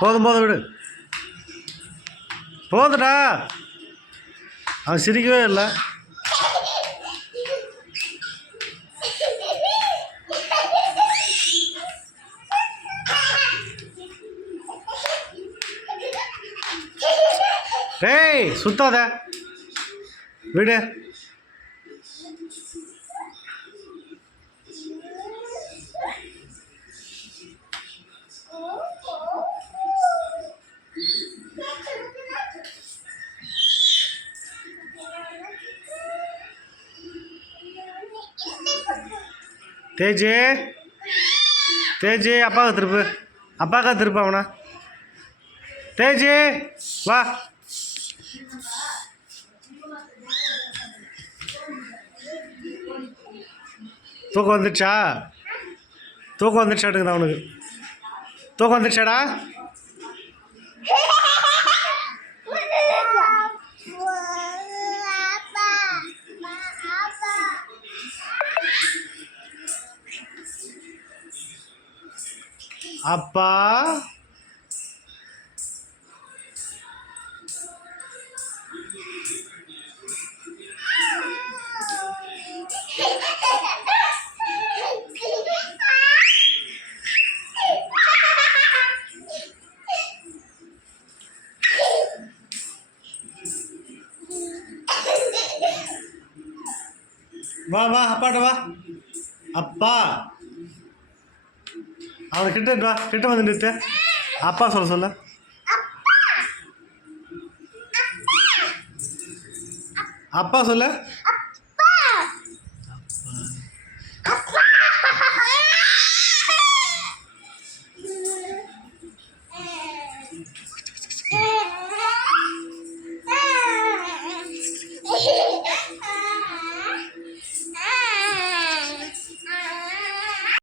போதும் போதும் விடு. போதுடா. அவன் சிரிக்கவே இல்லை. டேய் சுத்தாத விடு. தேஜே தேஜே அப்பாவுக்கு திருப்பு. அப்பாக்கா திருப்பு அவனா. தேஜே வா. தூக்கம் வந்துடுச்சா? தூக்கம் வந்துடுச்சாட்டுக்குதா அவனுக்கு. தூக்கம் வந்துடுச்சாடா? அப்பா வா வா அப்பாட்ட வா. அப்பா அவனை கிட்ட வா. கிட்ட வந்து நிறுத்து. அப்பா சொல்ல சொல்ல. அப்பா சொல்ல.